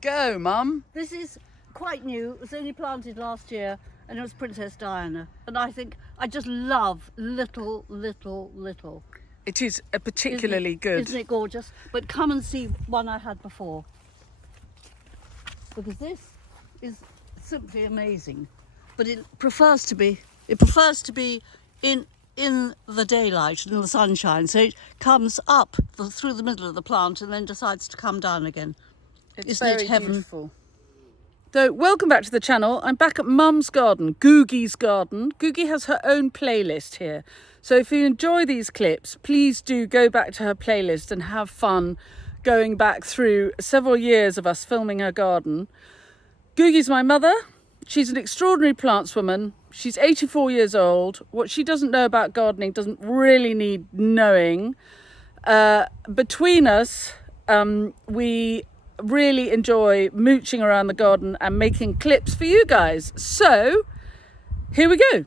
Go, Mum. This is quite new. It was only planted last year, and it was Princess Diana. And I just love little. It is a particularly good. Isn't it gorgeous? But come and see one I had before, because this is simply amazing. But it prefers to be in the daylight, in the sunshine. So it comes up through the middle of the plant and then decides to come down again. It's Isn't very it heaven? beautiful. So, welcome back to the channel. I'm back at Mum's garden, Googie's garden. Googie has her own playlist here. So if you enjoy these clips, please do go back to her playlist and have fun going back through several years of us filming her garden. Googie's my mother. She's an extraordinary plantswoman. She's 84 years old. What she doesn't know about gardening doesn't really need knowing. Between us, we really enjoy mooching around the garden and making clips for you guys. So here we go.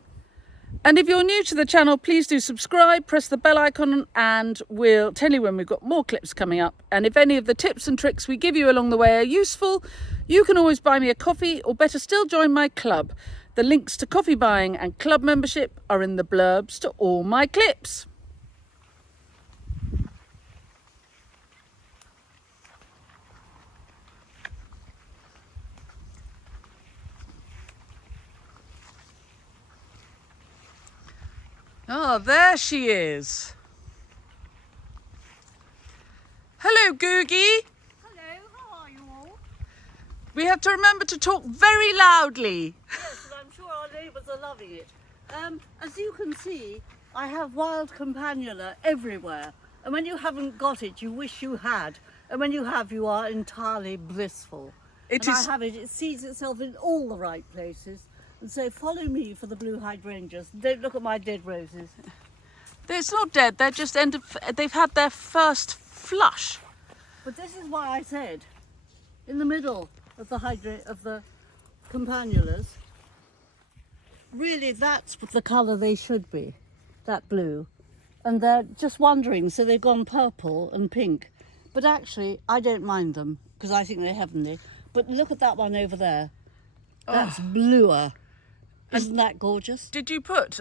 And if you're new to the channel, please do subscribe, press the bell icon, and we'll tell you when we've got more clips coming up. And if any of the tips and tricks we give you along the way are useful, you can always buy me a coffee, or better still, join my club. The links to coffee buying and club membership are in the blurbs to all my clips. Oh, there she is. Hello, Googie. Hello, how are you all? We have to remember to talk very loudly. Yes, and I'm sure our neighbours are loving it. As you can see, I have wild Campanula everywhere. And when you haven't got it, you wish you had. And when you have, you are entirely blissful. I have it. It seeds itself in all the right places. And so follow me for the blue hydrangeas. Don't look at my dead roses. It's not dead. They're just they've had their first flush. But this is why I said, in the middle of the Campanulas, really that's the colour they should be, that blue. And they're just wandering, so they've gone purple and pink. But actually, I don't mind them, because I think they're heavenly. But look at that one over there. That's bluer. Isn't that gorgeous? Did you put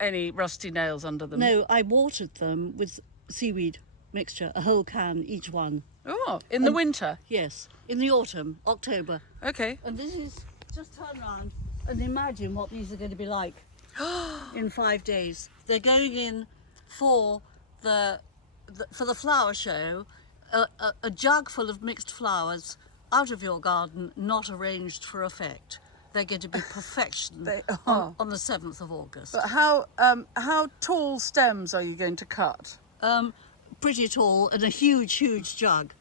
any rusty nails under them? No, I watered them with seaweed mixture, a whole can each one. Oh, in the winter? Yes, in the autumn, October. Okay. And this is, just turn around and imagine what these are going to be like in 5 days. They're going in for the flower show, a jug full of mixed flowers out of your garden, not arranged for effect. They're going to be perfection on the 7th of August. But how tall stems are you going to cut? Pretty tall, and a huge jug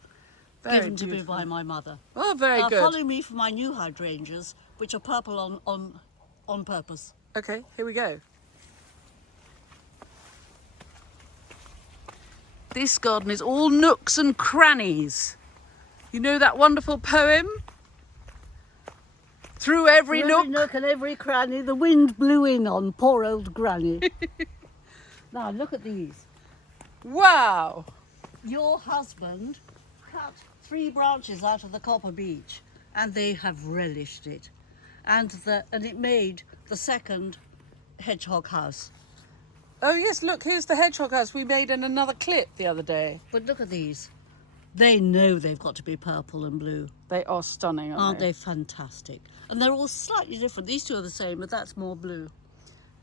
given to me beautiful. by my mother. Oh, very good. Follow me for my new hydrangeas, which are purple on purpose. Okay, here we go. This garden is all nooks and crannies. You know that wonderful poem? Through every nook and every cranny, the wind blew in on poor old granny. Now look at these. Wow. Your husband cut 3 branches out of the copper beech, and they have relished it. And it made the second hedgehog house. Oh yes, look, here's the hedgehog house we made in another clip the other day. But look at these. They know they've got to be purple and blue. They are stunning, Aren't they fantastic? And they're all slightly different. These two are the same, but that's more blue.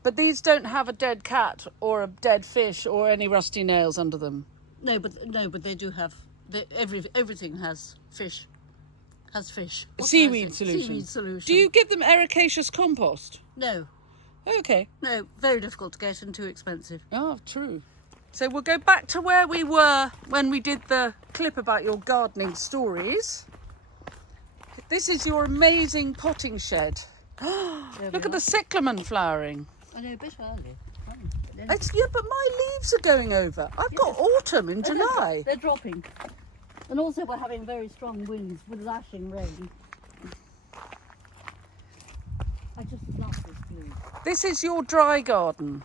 But these don't have a dead cat or a dead fish or any rusty nails under them. No, but they do have. Everything has fish. Seaweed solution. Seaweed solution. Do you give them ericaceous compost? No. Okay. No, very difficult to get and too expensive. Oh, true. So we'll go back to where we were when we did the clip about your gardening stories. This is your amazing potting shed. Look at the cyclamen flowering. I know, a bit early. Yeah, but my leaves are going over. I've got autumn in July. They're dropping. And also we're having very strong winds with lashing rain. I just love this blue. This is your dry garden.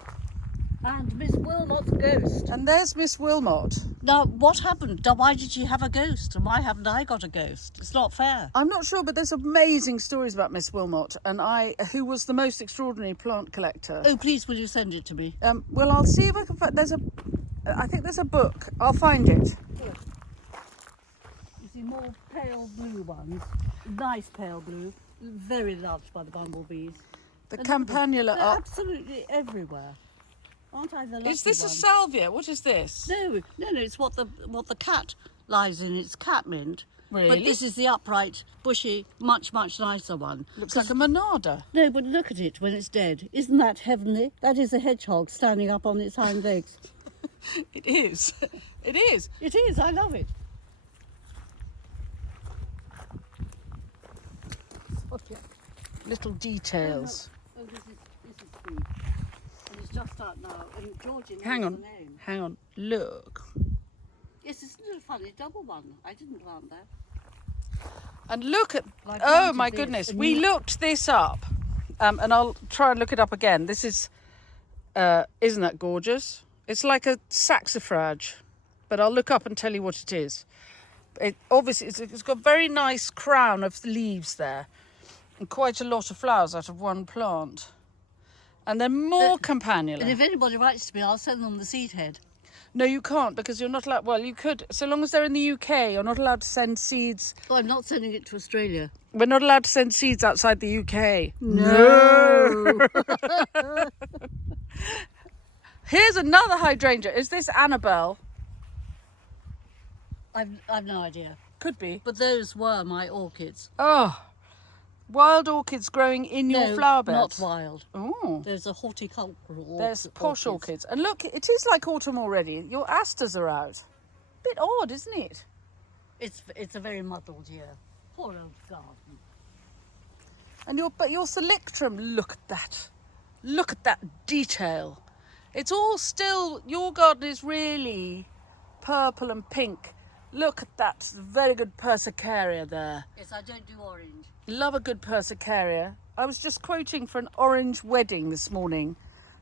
And Miss Wilmot's ghost. And there's Miss Wilmot. Now, what happened? Why did she have a ghost? And why haven't I got a ghost? It's not fair. I'm not sure, but there's amazing stories about Miss Wilmot, and who was the most extraordinary plant collector. Oh, please, will you send it to me? Well, I'll see if I can find. I think there's a book. I'll find it. You see more pale blue ones. Nice pale blue. Very loved by the bumblebees. The And Campanula they're are. absolutely everywhere. Aren't I the lucky Is this a one? salvia? What is this? No, it's what the cat lies in. It's catmint. Really? But this is the upright, bushy, much nicer one. Looks like a monarda. No, but look at it when it's dead. Isn't that heavenly? That is a hedgehog standing up on its hind legs. It is. It is. It is. I love it. Little details. Oh, this is sweet. And it's just out now. And Georgie knows Hang on. the name. Hang on. Look. Yes, isn't it a funny double one? I didn't plant that. And look at. Well, I Oh planted my this goodness. and We you- looked this up, and I'll try and look it up again. This is. Isn't that gorgeous? It's like a saxifrage, but I'll look up and tell you what it is. It obviously it's got a very nice crown of leaves there, and quite a lot of flowers out of one plant. And then more campanula. And if anybody writes to me, I'll send them the seed head. No, you can't, because you're not allowed. Well, you could, so long as they're in the UK. You're not allowed to send seeds. Well, I'm not sending it to Australia. We're not allowed to send seeds outside the UK. No. Here's another hydrangea. Is this Annabelle? I've no idea. Could be. But those were my orchids. Oh, wild orchids growing in your No, flower bed. not wild. Oh, There's a horticultural there's posh orchids. And look, it is like autumn already. Your asters are out. Bit odd, isn't it? It's a very muddled year. Poor old garden. And your Selectrum, look at that. Look at that detail. It's all still, your garden is really purple and pink. Look at that, very good Persicaria there. Yes, I don't do orange. Love a good Persicaria. I was just quoting for an orange wedding this morning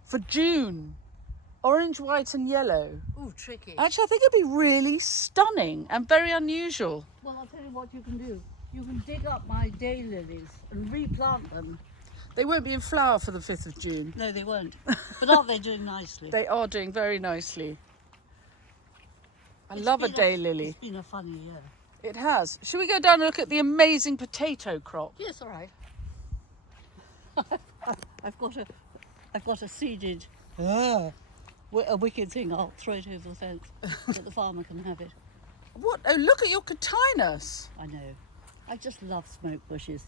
for June. Orange, white and yellow. Ooh, tricky. Actually, I think it'd be really stunning and very unusual. Well, I'll tell you what you can do. You can dig up my daylilies and replant them. They won't be in flower for the 5th of June. No, they won't. But aren't they doing nicely? They are doing very nicely. I It's love a been daylily. It's been a funny year. It has. Should we go down and look at the amazing potato crop? Yes, all right. I've got a seeded, a wicked thing. I'll throw it over the fence so the farmer can have it. What? Oh, look at your Catinus. I know. I just love smoke bushes.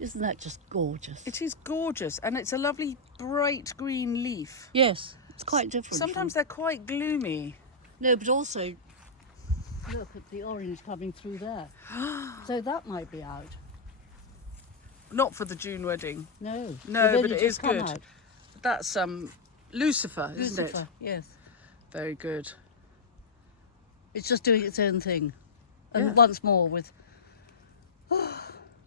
Isn't that just gorgeous? It is gorgeous, and it's a lovely bright green leaf. Yes, it's quite different. Sometimes they're quite gloomy. No, but also look at the orange coming through there. So that might be out. Not for the June wedding. No. No, they've but only it is just come good. out. That's Lucifer, isn't it? Lucifer, yes. Very good. It's just doing its own thing. And Yeah. once more with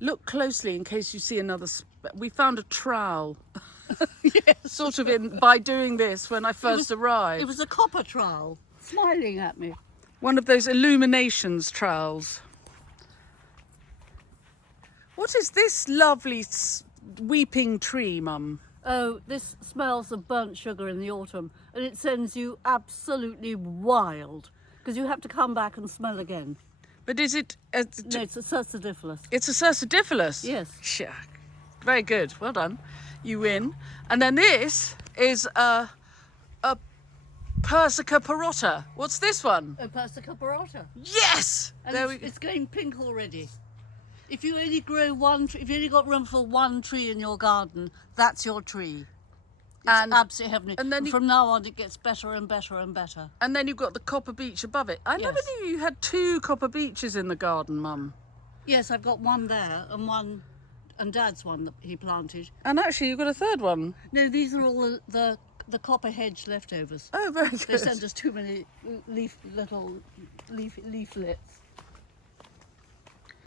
Look closely in case you see another. We found a trowel. yes. Sort of by doing this when I first arrived. It was a copper trowel smiling at me. One of those illuminations trowels. What is this lovely weeping tree, Mum? Oh, this smells of burnt sugar in the autumn, and it sends you absolutely wild because you have to come back and smell again. But is it? No, it's a cercidiphilus. It's a cercidiphilus. Yes. Shack. Very good. Well done. You win. And then this is a Persica parotta. What's this one? Oh, Persica parota. Yes. And There it's going pink already. If you only grow one, if you only got room for one tree in your garden, that's your tree. It's And- absolutely heavenly. and then you- from now on, it gets better and better and better. And then you've got the copper beech above it. I never Yes. knew you had 2 copper beeches in the garden, Mum. Yes, I've got one there and one, and Dad's one that he planted. And actually, you've got a 3rd one. No, these are all the copper hedge leftovers. Oh, very They good. sent us too many little leaflets.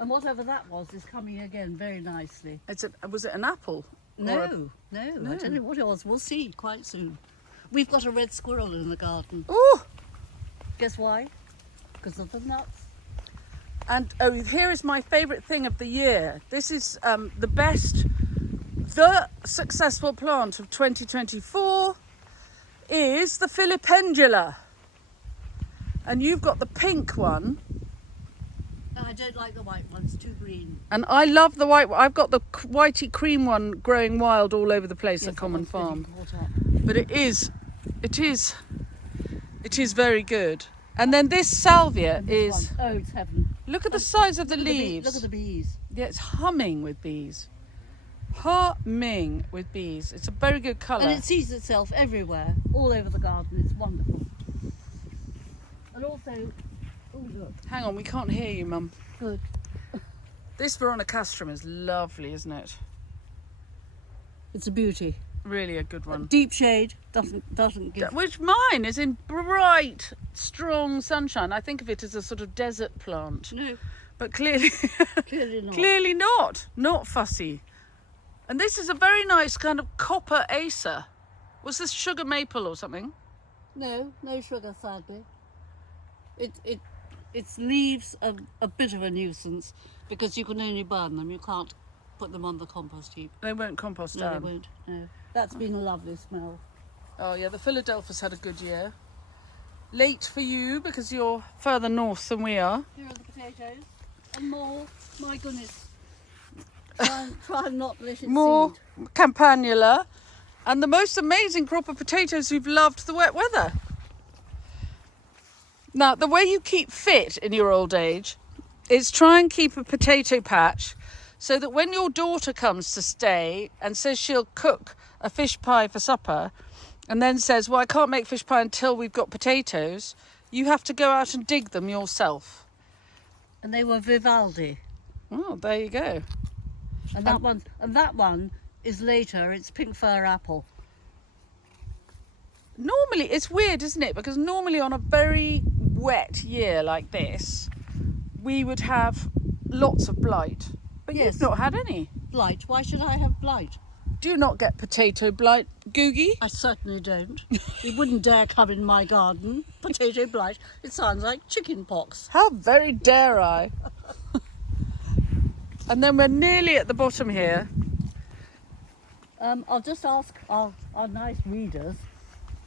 And whatever that was is coming again very nicely. Was it an apple? Or No, I don't know what it was. We'll see quite soon. We've got a red squirrel in the garden. Oh, Guess why? Because of the nuts. and oh, here is my favourite thing of the year. This is the successful plant of 2024 is the Filipendula. And you've got the pink one. I don't like the white one, it's too green. And I love the white one. I've got the whitey cream one growing wild all over the place Yes, at Common that one's Farm. pretty caught up. But it is very good. And then this salvia And this is, one. Oh, it's heaven. look at the size of the Look at the leaves. look at the bees. Yeah, it's humming with bees. Humming with bees. It's a very good colour. And it sees itself everywhere, all over the garden. It's wonderful. And also, oh look, Hang on, we can't hear you, Mum. good. This Veronicastrum is lovely, isn't it? It's a beauty. Really a good one. Deep shade doesn't give. Which mine is in bright, strong sunshine. I think of it as a sort of desert plant. No, But clearly, clearly not. clearly not fussy. And this is a very nice kind of copper acer. Was this sugar maple or something? No sugar, sadly. Its leaves are a bit of a nuisance because you can only burn them. You can't put them on the compost heap. They won't compost No, down. they won't. No, that's been a lovely smell. Oh yeah, the Philadelphus had a good year. Late for you because you're further north than we are. Here are the potatoes and more. My goodness. Try and not let it More seed. Campanula, and the most amazing crop of potatoes who've loved the wet weather. Now, the way you keep fit in your old age is try and keep a potato patch so that when your daughter comes to stay and says she'll cook a fish pie for supper and then says, well, I can't make fish pie until we've got potatoes, you have to go out and dig them yourself. And they were Vivaldi. Oh, there you go. And that one is later. It's pink fir apple. Normally, it's weird, isn't it? Because normally on a very wet year like this, we would have lots of blight. But Yes. you've not had any. Blight. Why should I have blight? Do you not get potato blight, Googie? I certainly don't. You wouldn't dare come in my garden. Potato blight. It sounds like chicken pox. How very dare I? And then we're nearly at the bottom here. I'll just ask our nice readers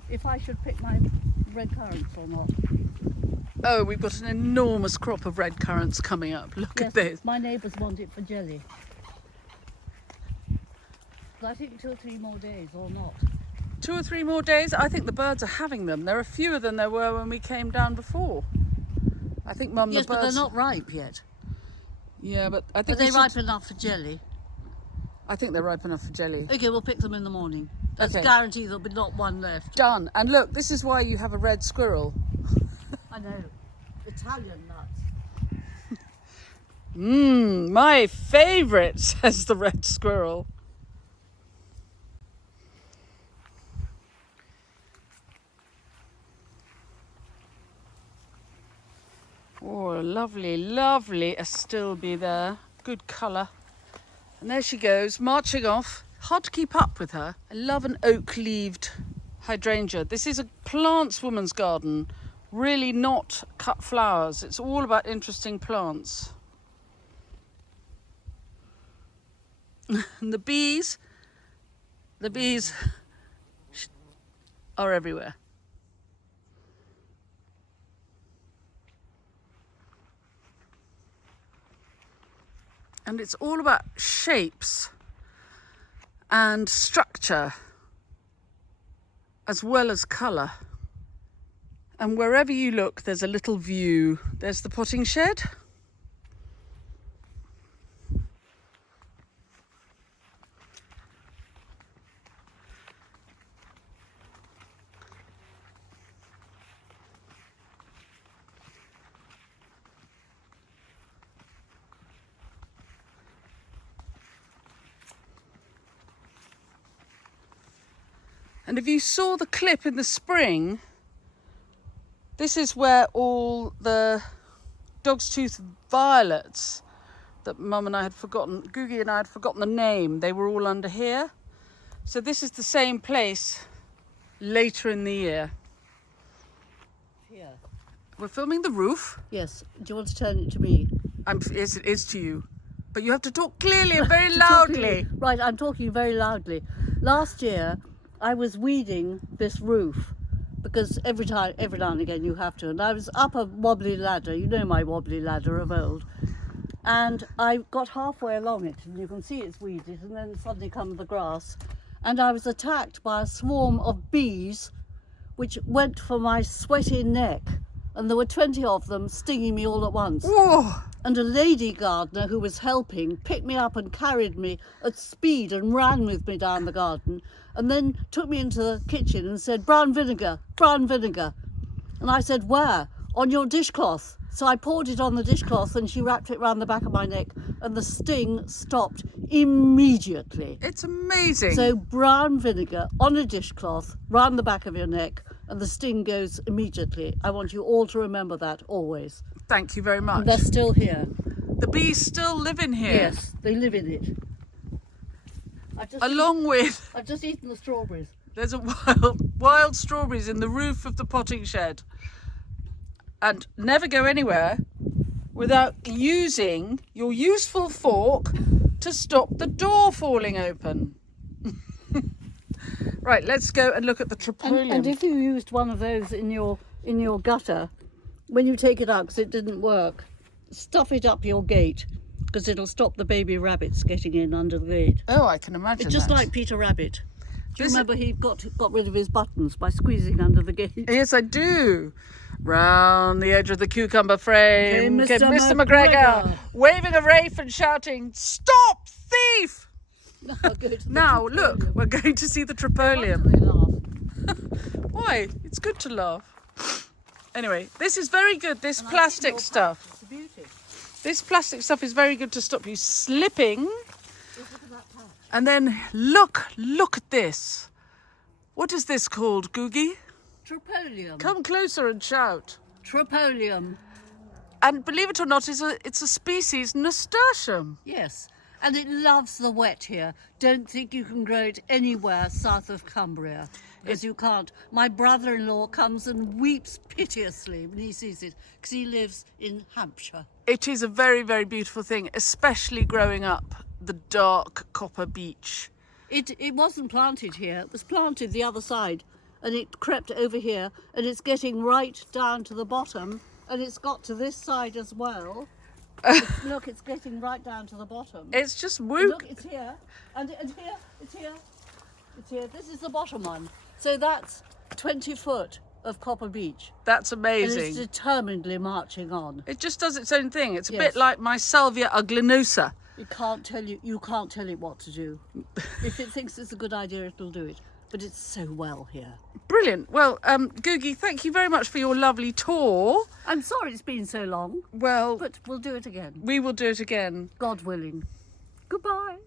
if I should pick my red currants or not. Oh, we've got an enormous crop of red currants coming up. Look at this. My neighbours want it for jelly. But I think 2 or 3 more days or not. 2 or 3 more days. I think the birds are having them. There are fewer than there were when we came down before. I think, Mum, Yes, the birds... but they're not ripe yet. Yeah, but I Are think they we should- ripe enough for jelly? I think they're ripe enough for jelly. Okay, we'll pick them in the morning. That's Okay. guaranteed there'll be not one left. Done. And look, this is why you have a red squirrel. I know. Italian nuts. My favourite, says the red squirrel. Oh, lovely, lovely Astilbe there. Good colour. And there she goes, marching off. Hard to keep up with her. I love an oak-leaved hydrangea. This is a plantswoman's garden. Really not cut flowers. It's all about interesting plants. And the bees are everywhere. And it's all about shapes and structure as well as colour. And wherever you look, there's a little view. There's the potting shed. And if you saw the clip in the spring, this is where all the dog's tooth violets that Mum and I had forgotten, Googie and I had forgotten the name, they were all under here. So this is the same place later in the year. Here. We're filming the roof. Yes. Do you want to turn it to me? Yes, it is to you. But you have to talk clearly and very loudly. Right, I'm talking very loudly. Last year, I was weeding this roof because every now and again you have to. And I was up a wobbly ladder. You know my wobbly ladder of old. And I got halfway along it, and you can see it's weeded, and then suddenly comes the grass. And I was attacked by a swarm of bees, which went for my sweaty neck. And there were 20 of them stinging me all at once. Whoa. And a lady gardener who was helping picked me up and carried me at speed and ran with me down the garden, and then took me into the kitchen and said, brown vinegar, brown vinegar. And I said, where? On your dishcloth. So I poured it on the dishcloth and she wrapped it round the back of my neck, and the sting stopped immediately. It's amazing. So brown vinegar on a dishcloth round the back of your neck, and the sting goes immediately. I want you all to remember that always. Thank you very much. And they're still here. The bees still live in here. Yes, they live in it. I've just eaten the strawberries. There's a wild strawberries in the roof of the potting shed. And never go anywhere without using your useful fork to stop the door falling open. Right, let's go and look at the tropolium. And if you used one of those in your gutter, when you take it out because it didn't work, stuff it up your gate, because it'll stop the baby rabbits getting in under the gate. Oh, I can imagine It's just that. like Peter Rabbit. Do you remember he got rid of his buttons by squeezing under the gate? Yes, I do. Round the edge of the cucumber frame Came came Mr. Mr. McGregor, McGregor. waving a rafe and shouting, "Stop, thief!" Now, look, we're going to see the tropolium. Why? It's good to laugh. Anyway, this is very good, this plastic stuff. It's a beauty. This plastic stuff is very good to stop you slipping. And then look at this. What is this called, Googie? Tropolium. Come closer and shout. Tropolium. And believe it or not, it's a species nasturtium. Yes. And it loves the wet here. Don't think you can grow it anywhere south of Cumbria, because you can't. My brother-in-law comes and weeps piteously when he sees it, because he lives in Hampshire. It is a very, very beautiful thing, especially growing up the dark copper beech. It wasn't planted here. It was planted the other side, and it crept over here, and it's getting right down to the bottom, and it's got to this side as well. Look, it's getting right down to the bottom. It's just And woo. look, it's here, and here, it's here, it's here. This is the bottom one. So that's 20 foot of copper beech. That's And it's amazing. determinedly marching on. It just does its own thing. It's a Yes. bit like my Salvia uglinosa. You can't tell it what to do. If it thinks it's a good idea, it'll do it. But it's so well here. Brilliant. Well, Googie, thank you very much for your lovely tour. I'm sorry it's been so long, Well, but we'll do it again. we will do it again. God willing. Goodbye.